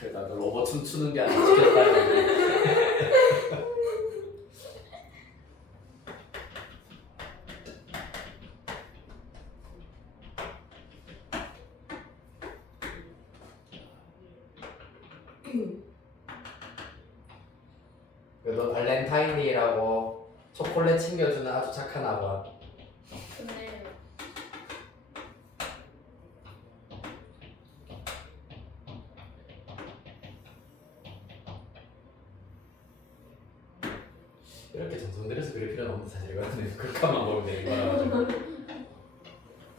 그러다 너 로봇 춤추는 게 아니라 지켰다. 그래도 발렌타인데이라고 초콜릿 챙겨주는 아주 착한 아빠. 근데 이렇게 정성들여서 그릴 필요는 없는 사실이거든요. 극한만 보면 되는 거라.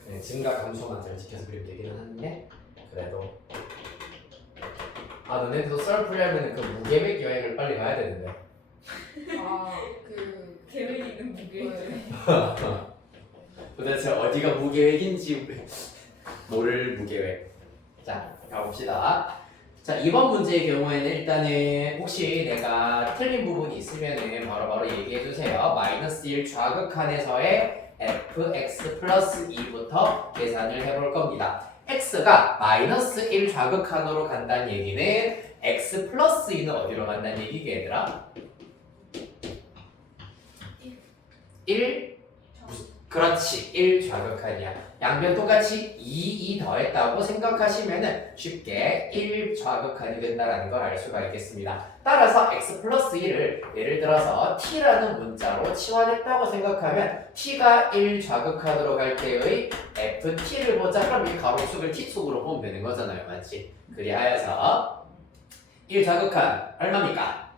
그냥 증가 감소만 잘 지켜서 그리면 되기는 한데 그래도 너네들도 썰 풀려면 그 무계획 여행을 빨리 가야 되는데. 아그 계획 있는 무게. 도대체 어디가 무계획인지 모를 무계획. 자, 가봅시다. 자, 이번 문제의 경우에는 일단은 혹시 내가 틀린 부분이 있으면은 바로바로 얘기해 주세요. -1 좌극한에서의 fx 플러스 2부터 계산을 해볼 겁니다. x가 -1 좌극한으로 간다는 얘기는 x 플러스 2는 어디로 간다는 얘기게 얘들아? 1? 그렇지, 1 좌극한이야. 양변 똑같이 2 더했다고 생각하시면은 쉽게 1 좌극한이 된다는 걸 알 수가 있겠습니다. 따라서 x 플러스 1을 예를 들어서 t라는 문자로 치환했다고 생각하면 t가 1 좌극한으로 갈 때의 ft를 보자. 그럼 이 가로축을 t축으로 보면 되는 거잖아요. 맞지? 그리하여서 1 좌극한 얼마입니까?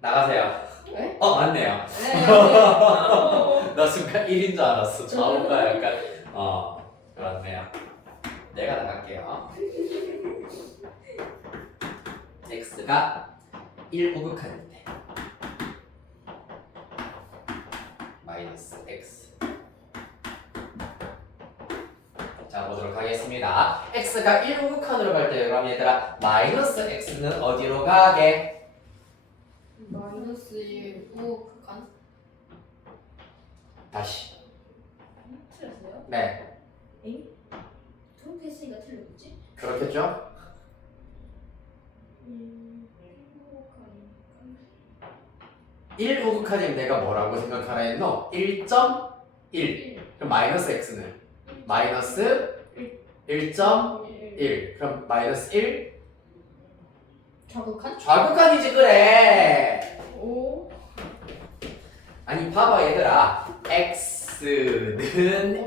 나가세요. 네? 맞네요. 네. 나 순간 1인 줄 알았어. 좌우가 약간 그렇네요. 내가 나갈게요. x가 1 우극한인데 마이너스 x. 자, 보도록 하겠습니다. x가 1 우극한으로 갈 때 그럼 얘들아 마이너스 x는 어디로 가게? -1 우극한. 다시. 틀렸어요? 네. 그렇게 했으니까 틀렸지? 그렇겠죠? 행복하니까. 1 우극한이면 내가 뭐라고 생각하라 했노? 1.1. 그럼 마이너스 x는 마이너스 1.1. 그럼 마이너스 1 좌극한? 좌극한이지 그래. 오. 아니 봐봐 얘들아, x는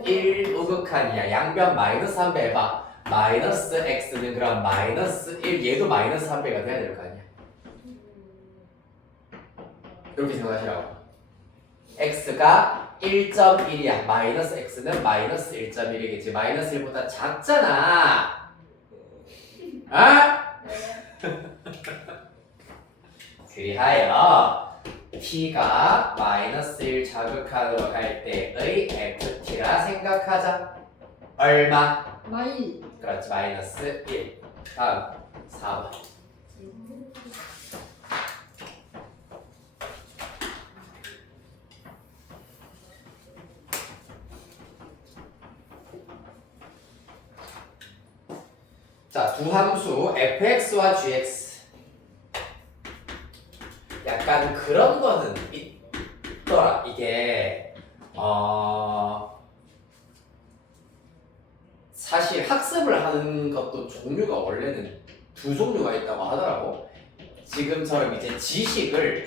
1 우극한이야. 양변 마이너스 3배 해봐. 마이너스 x는 그럼 마이너스 1. 얘도 마이너스 3배가 돼야 될 거 아니야. 이렇게 생각하시라고. x가 1.1이야. 마이너스 x는 마이너스 1.1이겠지. 마이너스 1보다 작잖아. 아? 그리하여 t가 마이너스 1 좌극한으로 갈 때의 ft라 생각하자. 얼마? 마이. 그렇지, 마이너스 1. 다음 4번. 자, 두 함수 fx와 gx. 약간 그런 거는 있더라. 이게 사실 학습을 하는 것도 종류가 원래는 두 종류가 있다고 하더라고. 지금처럼 이제 지식을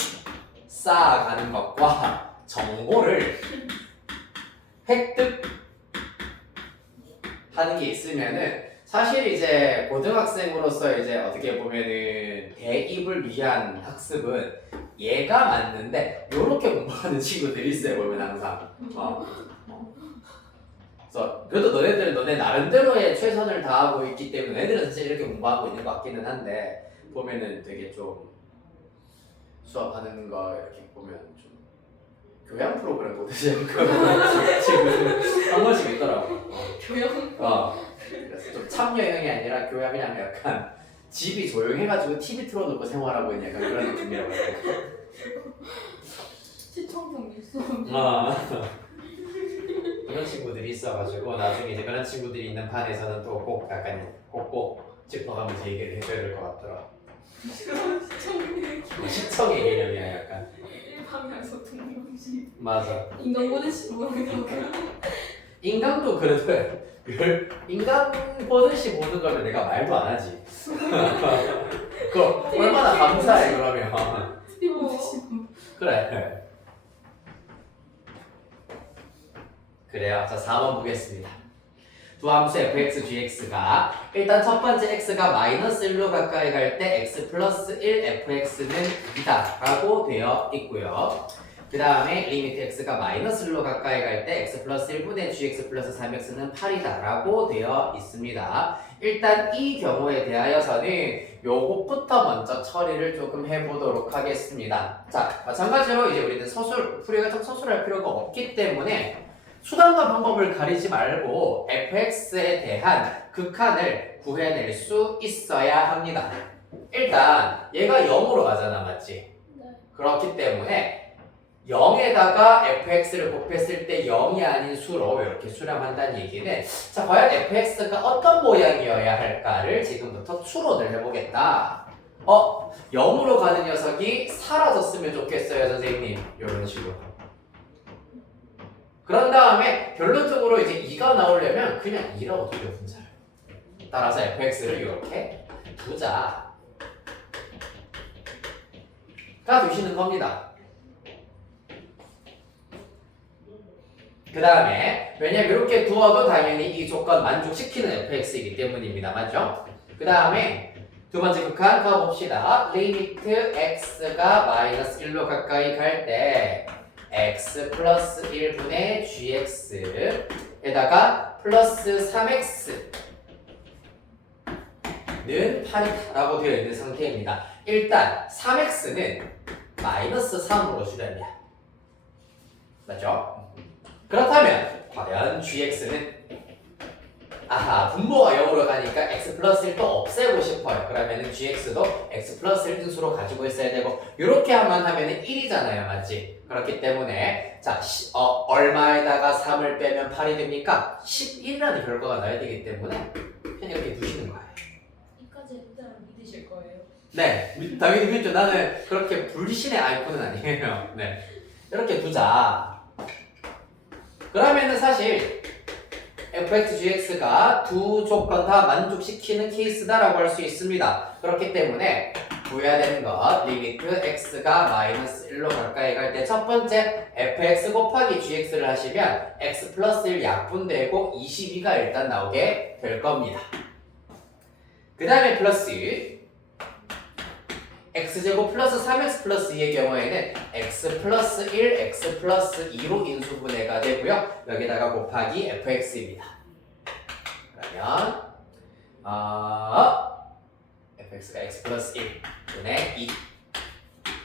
쌓아가는 것과 정보를 획득하는 게 있으면은 사실 이제 고등학생으로서 이제 어떻게 보면은 대입을 위한 학습은 얘가 맞는데 요렇게 공부하는 친구들이 있어요. 보면 항상. 그래서 그래도 너네 나름대로의 최선을 다하고 있기 때문에 애들은 사실 이렇게 공부하고 있는 것 같기는 한데 보면은 되게 좀 수업하는 거 이렇게 보면 좀 교양 프로그램 보듯이 친구들 한 번씩 있더라고. 교양. 그래서 좀 참여형이 아니라 그냥 약간 집이 조용해가지고 TV 틀어놓고 생활하고 있는 약간 그런 느낌이라고 해야 되나? 시청통 있어. 그런 친구들이 있어가지고 나중에 이제 그런 친구들이 있는 반에서는 또 꼭 약간 꼭꼭 짚어가면서 얘기를 해줘야 될 것 같더라. 시청률 시청의 개념이야 약간. 일방향성 동물지. 맞아. 인간 보듯이 모르겠다고. 인간도 그래도 인간 보듯이 보는 거면 내가 말도 안 하지. 그거 얼마나 감사해 그러면. 그래. 그래요. 자 4번 보겠습니다. 두 함수 fx, gx가 일단 첫 번째 x가 마이너스 1로 가까이 갈 때 x 플러스 1 fx는 2다 라고 되어 있고요. 그 다음에 리미트 x가 마이너스 1로 가까이 갈 때 x 플러스 1분의 gx 플러스 3x는 8이다 라고 되어 있습니다. 일단 이 경우에 대하여서는 요것부터 먼저 처리를 조금 해보도록 하겠습니다. 자, 마찬가지로 이제 우리는 풀이가 좀 서술할 필요가 없기 때문에 수단과 방법을 가리지 말고 fx에 대한 극한을 구해낼 수 있어야 합니다. 일단 얘가 0으로 가잖아, 맞지? 네. 그렇기 때문에 0에다가 fx를 곱했을 때 0이 아닌 수로 이렇게 수렴한다는 얘기는 자, 과연 fx가 어떤 모양이어야 할까를 지금부터 추론을 해보겠다. 0으로 가는 녀석이 사라졌으면 좋겠어요, 선생님. 이런 식으로. 그런 다음에 결론적으로 이제 2가 나오려면 그냥 2라고 두려 분자를. 따라서 fx를 이렇게 두자. 가 두시는 겁니다. 그 다음에 왜냐면 이렇게 두어도 당연히 이 조건 만족시키는 fx이기 때문입니다. 맞죠? 그 다음에 두 번째 극한 가봅시다. 리미트 x가 마이너스 1로 가까이 갈 때 x 플러스 1분의 gx에다가 플러스 3x는 8이다라고 되어 있는 상태입니다. 일단 3x는 마이너스 3으로 수렴이야. 맞죠? 그렇다면 과연 gx는 분모가 0으로 가니까 x 플러스 1도 없애고 싶어요. 그러면은 gx도 x 플러스 1 등수로 가지고 있어야 되고 이렇게만 하면은 1이잖아요. 맞지? 그렇기 때문에 자 얼마에다가 3을 빼면 8이 됩니까? 11이라는 결과가 나야 되기 때문에 그냥 이렇게 두시는 거예요. 이까지 그대로 믿으실 거예요. 네, 당연히 믿죠. 나는 그렇게 불신의 아이콘은 아니에요. 네, 이렇게 두자. 그러면은 사실 fx, gx가 두 조건 다 만족시키는 케이스다라고 할 수 있습니다. 그렇기 때문에 구해야 되는 것 리미트 x가 마이너스 1로 가까이 갈 때 첫 번째 fx 곱하기 gx를 하시면 x 플러스 1 약분되고 22가 일단 나오게 될 겁니다. 그 다음에 플러스 x제곱 플러스 3x 플러스 2의 경우에는 x 플러스 1, x 플러스 2로 인수분해가 되고요. 여기다가 곱하기 fx입니다. 그러면 fx가 x 플러스 1분의 2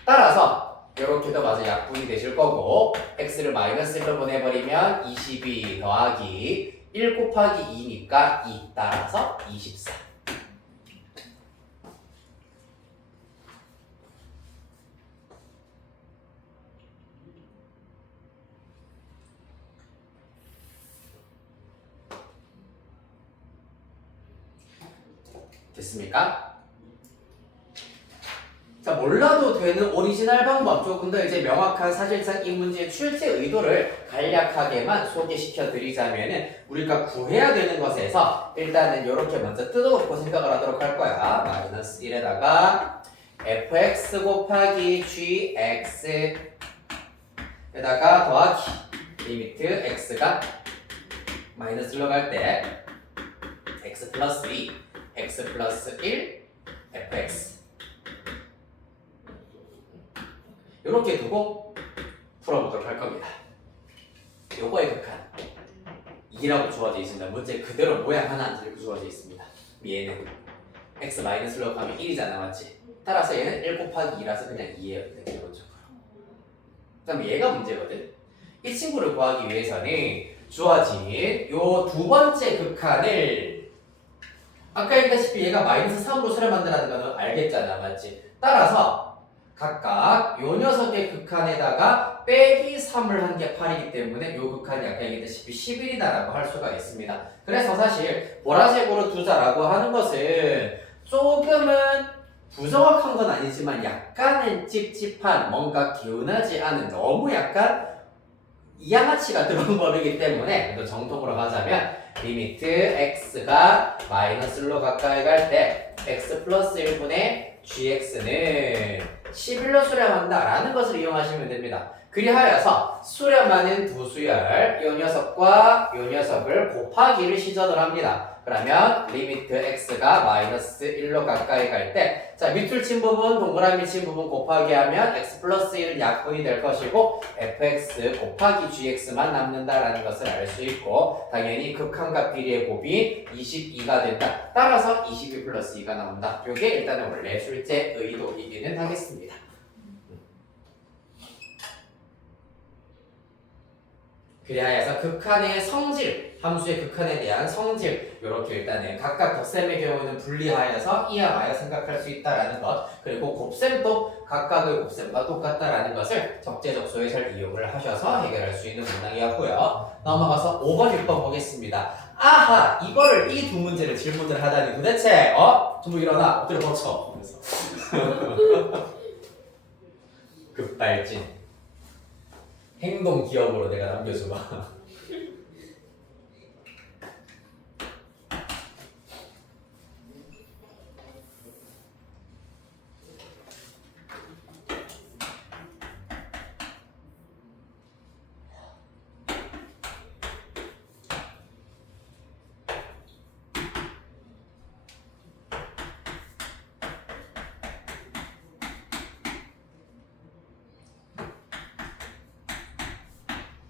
따라서 이렇게도 마저 약분이 되실 거고 x를 마이너스 1로 보내버리면 22 더하기 1 곱하기 2니까 2 따라서 24 됐습니까? 자, 몰라도 되는 오리지널 방법 조금 더 이제 명확한 사실상 이 문제의 출제 의도를 간략하게만 소개시켜 드리자면은 우리가 구해야 되는 것에서 일단은 이렇게 먼저 뜯어놓고 생각을 하도록 할 거야. 마이너스 1에다가 fx 곱하기 gx에다가 더하기 리미트 x가 마이너스 1로 갈 때 x 플러스 2 x 플러스 1 fx 이렇게 두고 풀어보도록 할 겁니다. 요거의 극한 2라고 주어져 있습니다. 문제 그대로 모양 하나 안 들고 주어져 있습니다. 얘는 x 마이너스로 가면 1이잖아, 맞지? 따라서 얘는 1 곱하기 2라서 그냥 2예요, 기본적으로. 그럼 얘가 문제거든. 이 친구를 구하기 위해서는 주어진 요 두 번째 극한을 아까 얘기했다시피 얘가 마이너스 3으로 수렴한다는 거는 알겠잖아, 맞지? 따라서 각각 요 녀석의 극한에다가 빼기 3을 한 게 8이기 때문에 요 극한이 아까 얘기했다시피 11이다라고 할 수가 있습니다. 그래서 사실 보라색으로 두자라고 하는 것은 조금은 부정확한 건 아니지만 약간은 찝찝한 뭔가 개운하지 않은 너무 약간 이양아치가 들어온 법이기 때문에 또 정통으로 가자면 리미트 x가 마이너스 1로 가까이 갈 때 x 플러스 1분의 gx는 11로 수렴한다 라는 것을 이용하시면 됩니다. 그리하여서 수렴하는 두 수열 이 녀석과 이 녀석을 곱하기를 시전을 합니다. 그러면 리미트 x가 마이너스 1로 가까이 갈 때 자 밑줄 친 부분 동그라미 친 부분 곱하기 하면 x 플러스 1은 약분이 될 것이고 fx 곱하기 gx만 남는다라는 것을 알 수 있고 당연히 극한과 비례의 곱이 22가 된다. 따라서 22 플러스 2가 나온다. 이게 일단은 원래 출제 의도이기는 하겠습니다. 그리하여서 극한의 성질, 함수의 극한에 대한 성질 이렇게 일단은 각각 덧셈의 경우는 분리하여서 이하하여 생각할 수 있다라는 것 그리고 곱셈도 각각의 곱셈과 똑같다라는 것을 적재적소에 잘 이용을 하셔서 해결할 수 있는 문항이었고요. 넘어가서 5번, 6번 보겠습니다. 아하! 이거를 이 두 문제를 질문을 하다니 도대체 전부 일어나! 엎드려 버쳐! 급발진 행동 기업으로 내가 남겨줘봐.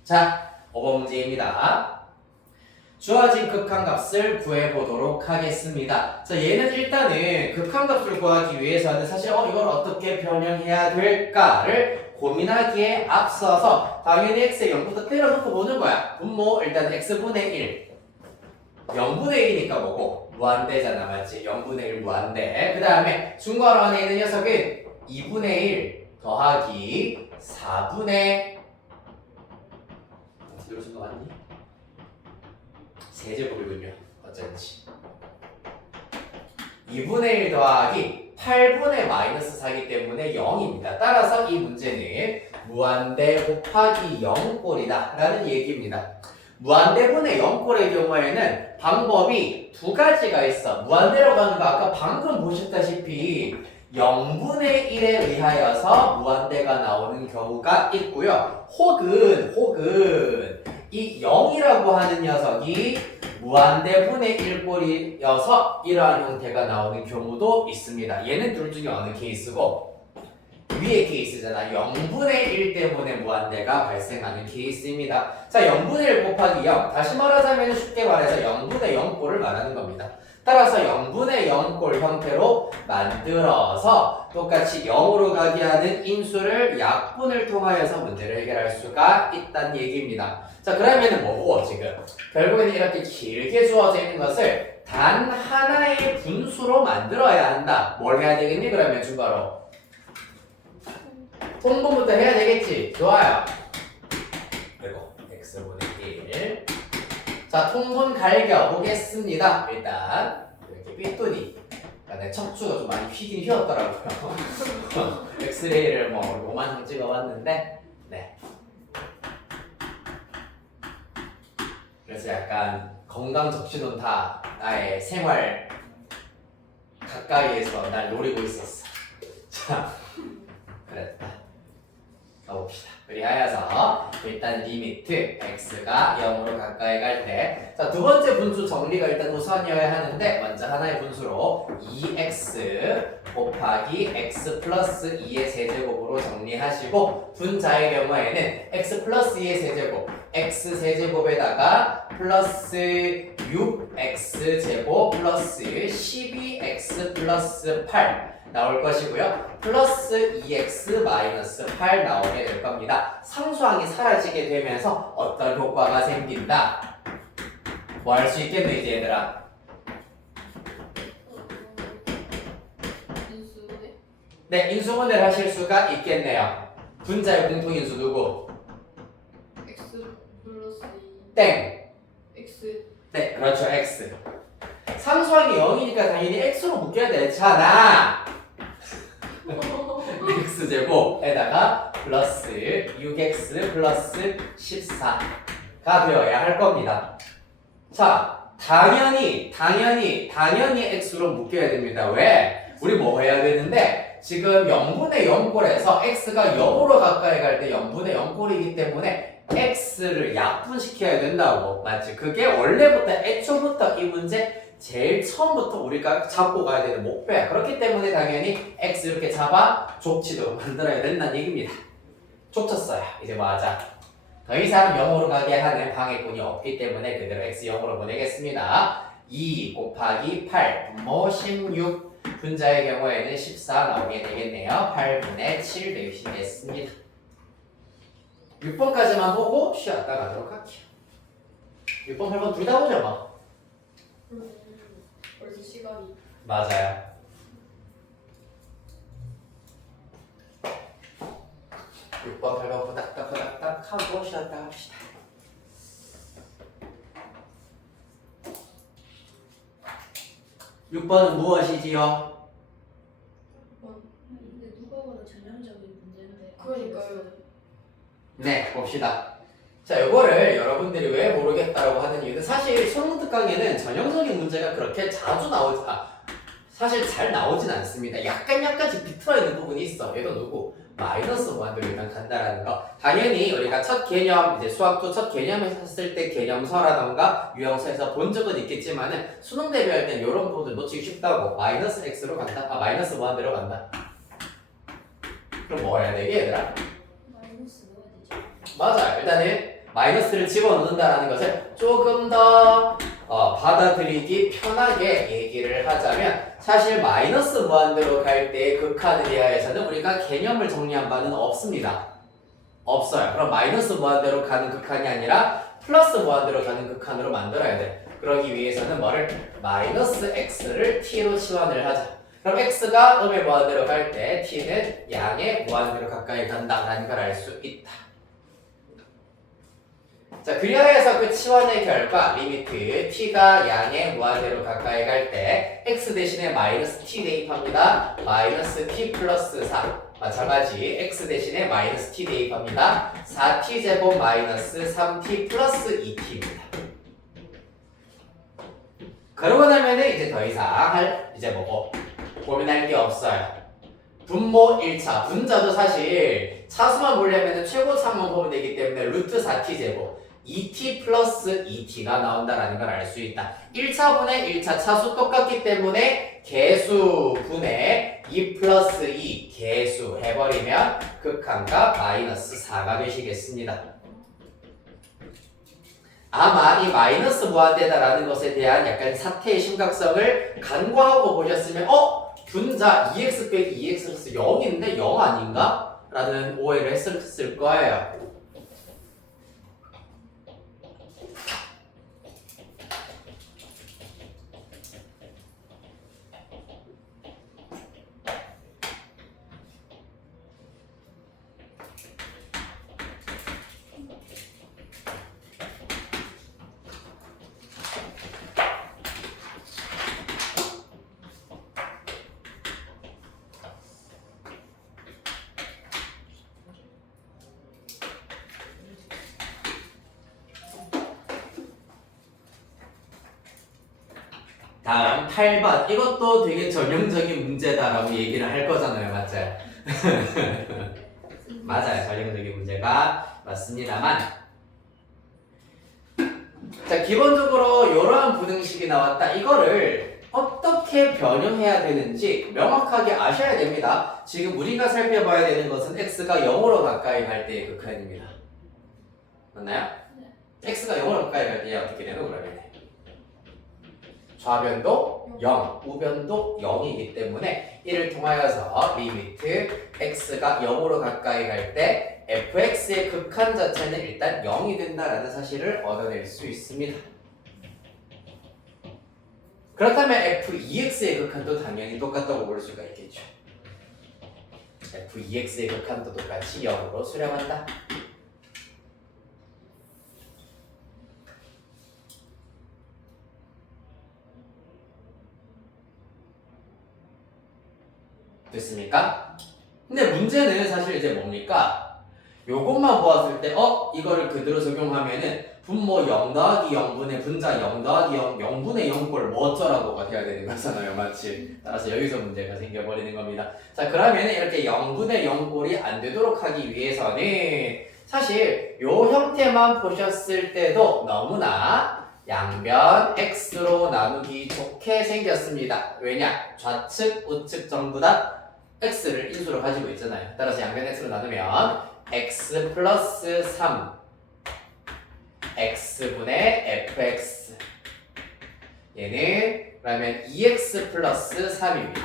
자, 5번 문제입니다. 주어진 극한값을 구해보도록 하겠습니다. 자, 얘는 일단은 극한값을 구하기 위해서는 사실 이걸 어떻게 변형해야 될까를 고민하기에 앞서서 당연히 x의 0부터 때려놓고 보는 거야. 분모 일단 x분의 1 0분의 1이니까 뭐고? 무한대잖아, 맞지? 0분의 1 무한대. 그 다음에 중괄호 안에 있는 녀석은 2분의 1 더하기 4분의 이러신 거 맞니? 세제곱이군요. 어쩐지 2분의 1 더하기 8분의 마이너스 4이기 때문에 0입니다. 따라서 이 문제는 무한대 곱하기 0꼴이다 라는 얘기입니다. 무한대분의 0꼴의 경우에는 방법이 두 가지가 있어. 무한대로 가는 거 아까 방금 보셨다시피 0분의 1에 의하여서 무한대가 나오는 경우가 있고요. 혹은 이 0이라고 하는 녀석이 무한대분의 1꼴이어서 이러한 형태가 나오는 경우도 있습니다. 얘는 둘 중에 어느 케이스고 위의 케이스잖아. 0분의 1 때문에 무한대가 발생하는 케이스입니다. 자, 0분의 1 곱하기 0 다시 말하자면 쉽게 말해서 0분의 0꼴을 말하는 겁니다. 따라서 0분의 0꼴 형태로 만들어서 똑같이 0으로 가게 하는 인수를 약분을 통하여서 문제를 해결할 수가 있다는 얘기입니다. 자, 그러면은 뭐고 지금? 결국에는 이렇게 길게 주어져 있는 것을 단 하나의 분수로 만들어야 한다. 뭘 해야 되겠니? 그러면 중괄호 통분부터 해야 되겠지? 좋아요. 그리고 x분의 1 자, 통분 갈겨 보겠습니다. 일단 이렇게 삐뚤이 내 척추가 좀 많이 휘긴 휘었더라고요. 엑스레이를 뭐 로만상 찍어봤는데 네. 그래서 약간 건강 적신호는 다 나의 생활 가까이에서 날 노리고 있었어. 자, 그랬다. 가봅시다. 그리하여서 일단 리미트 x가 0으로 가까이 갈 때 자, 두 번째 분수 정리가 일단 우선이어야 하는데 먼저 하나의 분수로 2x 곱하기 x 플러스 2의 세제곱으로 정리하시고 분자의 경우에는 x 플러스 2의 세제곱 x 세제곱에다가 플러스 6x 제곱 플러스 12x 플러스 8 나올 것이고요. 플러스 2x 마이너스 8 나오게 될 겁니다. 상수항이 사라지게 되면서 어떤 효과가 생긴다? 뭐 할 수 있겠네 이제 얘들아? 네, 인수분해를 하실 수가 있겠네요. 분자의 공통인수 누구? X 플러스 2 땡. X 네, 그렇죠. x. 상수항이 0이니까 당연히 x로 묶여야 되잖아. x제곱에다가 플러스 6x 플러스 14가 되어야 할 겁니다. 자, 당연히 x로 묶여야 됩니다. 왜? 우리 뭐 해야 되는데 지금 0분의 0꼴에서 x가 0으로 가까이 갈 때 0분의 0꼴이기 때문에 x를 약분시켜야 된다고. 맞지? 그게 원래부터 애초부터 이 문제 제일 처음부터 우리가 잡고 가야 되는 목표야. 그렇기 때문에 당연히 x 이렇게 잡아 족치도록 만들어야 된다는 얘기입니다. 족쳤어요. 이제 뭐 하자. 더 이상 0으로 가게 하는 방해꾼이 없기 때문에 그대로 x 0으로 보내겠습니다. 2 곱하기 8 분모 16 분자의 경우에는 14 나오게 되겠네요. 8분의 7 되시겠습니다. 6번까지만 보고 쉬었다 가도록 할게요. 6번, 8번 둘 다 보죠 뭐. 벌써 시간이 맞아요. 육 번 8번 후닥닥 하고 쉬었다 합시다. 6번은 무엇이지요? 근데 누가 봐도 전형적인 문제인데. 그러니까요. 네, 봅시다. 자, 요거를 여러분들이 왜 모르겠다라고 하는 이유는 사실 수능 특강에는 전형적인 문제가 그렇게 자주 사실 잘 나오진 않습니다. 약간씩 비틀어 있는 부분이 있어. 얘도 누구? 마이너스 무한대로 일단 간다라는 거. 당연히 우리가 첫 개념, 이제 수학도 첫 개념을 했을 때 개념서라던가 유형서에서 본 적은 있겠지만은 수능 대비할 땐 이런 부분들 놓치기 쉽다고. 마이너스 x로 간다? 마이너스 무한대로 간다. 그럼 뭐 해야 되게 얘들아? 마이너스 넣어야 되죠. 맞아. 일단은 마이너스를 집어넣는다라는 것을 조금 더 받아들이기 편하게 얘기를 하자면 사실 마이너스 무한대로 갈 때의 극한을 이하에서는 우리가 개념을 정리한 바는 없습니다. 없어요. 그럼 마이너스 무한대로 가는 극한이 아니라 플러스 무한대로 가는 극한으로 만들어야 돼. 그러기 위해서는 뭐를? 마이너스 x를 t로 치환을 하자. 그럼 x가 음의 무한대로 갈 때 t는 양의 무한대로 가까이 간다라는 걸 알 수 있다. 자, 그리하여서 그 치환의 결과 리미트 t가 양의 무한대로 가까이 갈 때 x 대신에 마이너스 t 대입합니다. 마이너스 t 플러스 4 마찬가지 x 대신에 마이너스 t 대입합니다. 4t 제곱 마이너스 3t 플러스 2t입니다. 그러고 나면은 이제 더 이상 이제 뭐고 고민할 게 없어요. 분모 1차 분자도 사실 차수만 보려면 최고차만 보면 되기 때문에 루트 4t 제곱 2t 플러스 2t가 나온다라는 걸 알 수 있다. 1차분의 1차 차수 똑같기 때문에 개수분의 2 플러스 2 개수 해버리면 극한가 마이너스 4가 되시겠습니다. 아마 이 마이너스 무한대다라는 것에 대한 약간 사태의 심각성을 간과하고 보셨으면 분자 2x 빼기 2x 플러스 0인데 0 아닌가? 라는 오해를 했을 거예요. 다음 8번 이것도 되게 전형적인 문제다라고 얘기를 할 거잖아요. 맞죠? 맞아요. 전형적인 문제가 맞습니다만 자, 기본적으로 이러한 분응식이 나왔다. 이거를 어떻게 변형해야 되는지 명확하게 아셔야 됩니다. 지금 우리가 살펴봐야 되는 것은 x가 0으로 가까이 갈 때의 극한입니다. 맞나요? x가 0으로 가까이 갈 때 어떻게 되는 거라면 좌변도 0, 우변도 0이기 때문에 이를 통하여서 리미트 x가 0으로 가까이 갈 때 fx의 극한 자체는 일단 0이 된다라는 사실을 얻어낼 수 있습니다. 그렇다면 f2x의 극한도 당연히 똑같다고 볼 수가 있겠죠. f2x의 극한도 똑같이 0으로 수렴한다. 됐습니까? 근데 문제는 사실 이제 뭡니까? 요것만 보았을 때 이거를 그대로 적용하면은 분모 0 더하기 0분의 분자 0 더하기 0 0분의 0꼴 뭐 어쩌라고가 돼야 되는 거잖아요, 맞지? 따라서 여기서 문제가 생겨버리는 겁니다. 자, 그러면은 이렇게 0분의 0꼴이 안 되도록 하기 위해서는 사실 요 형태만 보셨을 때도 너무나 양변 x로 나누기 좋게 생겼습니다. 왜냐? 좌측, 우측 전부 다 x를 인수로 가지고 있잖아요. 따라서 양변 x로 나누면 x 플러스 3 x분의 fx 얘는 그러면 2x 플러스 3입니다.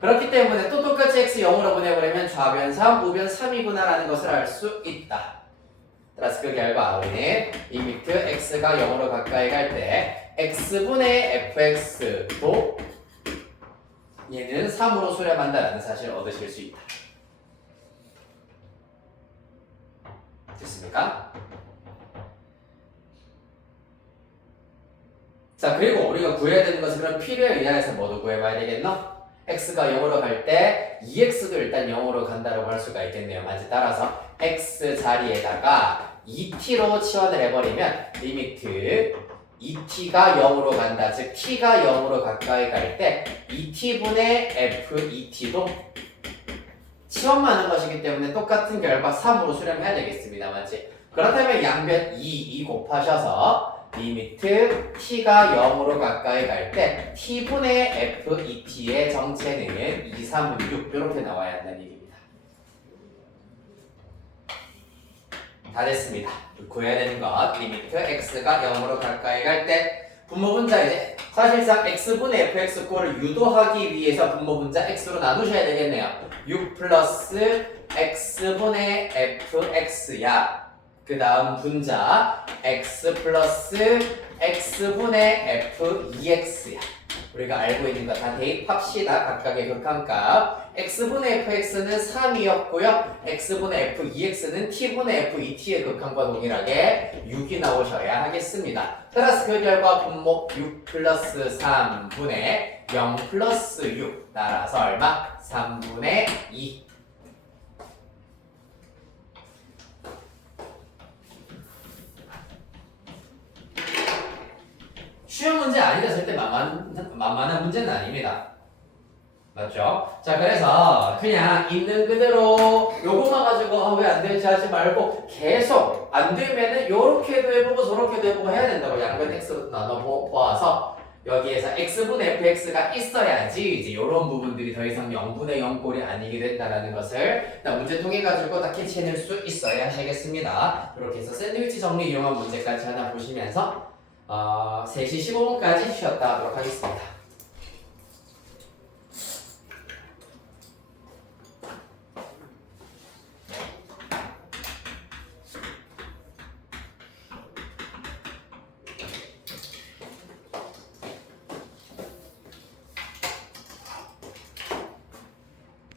그렇기 때문에 또 똑같이 x 0으로 보내버리면 좌변 3, 우변 3이구나 라는 것을 알 수 있다. 따라서 그 결과 우리는 리미트 x가 0으로 가까이 갈 때 x분의 fx도 얘는 3으로 수렴한다라는 사실을 얻으실 수 있다. 됐습니까? 자, 그리고 우리가 구해야 되는 것은 그럼 필요에 의해서 뭐도 구해봐야 되겠노? x가 0으로 갈 때 2x도 일단 0으로 간다고 할 수가 있겠네요. 맞지? 따라서 x 자리에다가 2t로 치환을 해버리면 리미트 2t가 0으로 간다. 즉 t가 0으로 가까이 갈 때 2t분의 f2t도 치환만 하는 것이기 때문에 똑같은 결과 3으로 수렴해야 되겠습니다. 맞지? 그렇다면 양변 2 곱하셔서 리미트 t가 0으로 가까이 갈 때 t분의 f2t의 정체는 2, 3은 6 이렇게 나와야 한다는 얘기입니다. 다 됐습니다. 구해야 되는 것 리미트 x가 0으로 가까이 갈 때 분모분자 이제 사실상 x분의 fx 꼴을 유도하기 위해서 분모분자 x로 나누셔야 되겠네요. 6 플러스 x분의 fx야. 그 다음 분자 x 플러스 x분의 f2x야. 우리가 알고 있는 거 다 대입합시다. 각각의 극한값 x분의 fx는 3이었고요 x분의 f2x는 t분의 f2t의 극한과 동일하게 6이 나오셔야 하겠습니다. 따라서 그 결과 분모 6 플러스 3분의 0 플러스 6 따라서 얼마? 3분의 2. 쉬운 문제 아니다. 절대 만만한 문제는 아닙니다. 맞죠? 자, 그래서 그냥 있는 그대로 요것만 가지고 왜 안 되지 하지 말고 계속 안 되면은 요렇게도 해보고 저렇게도 해보고 해야 된다고. 양변 x로 나눠 보아서 여기에서 x분의 fx가 있어야지 이제 요런 부분들이 더 이상 0분의 0꼴이 아니게 된다는 것을 문제 통해 가지고 다 캐치해낼 수 있어야 하시겠습니다. 이렇게 해서 샌드위치 정리 이용한 문제까지 하나 보시면서 3시 15분까지 쉬었다 하도록 하겠습니다.